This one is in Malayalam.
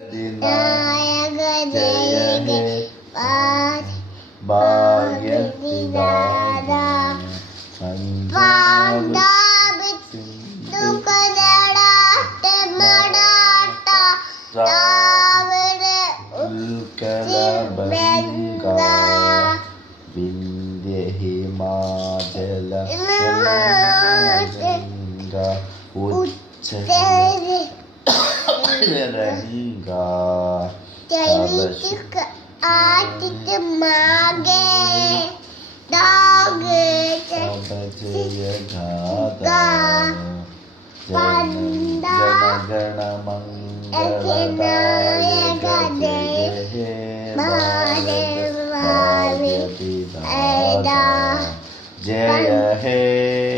നായക ജയ ഹേ ഭാഗ്യത്തിദാത വിന്ധ്യ ഹിമാചല जनगणमङ्गलदायक जय हे भारत भाग्यविधाता जय हे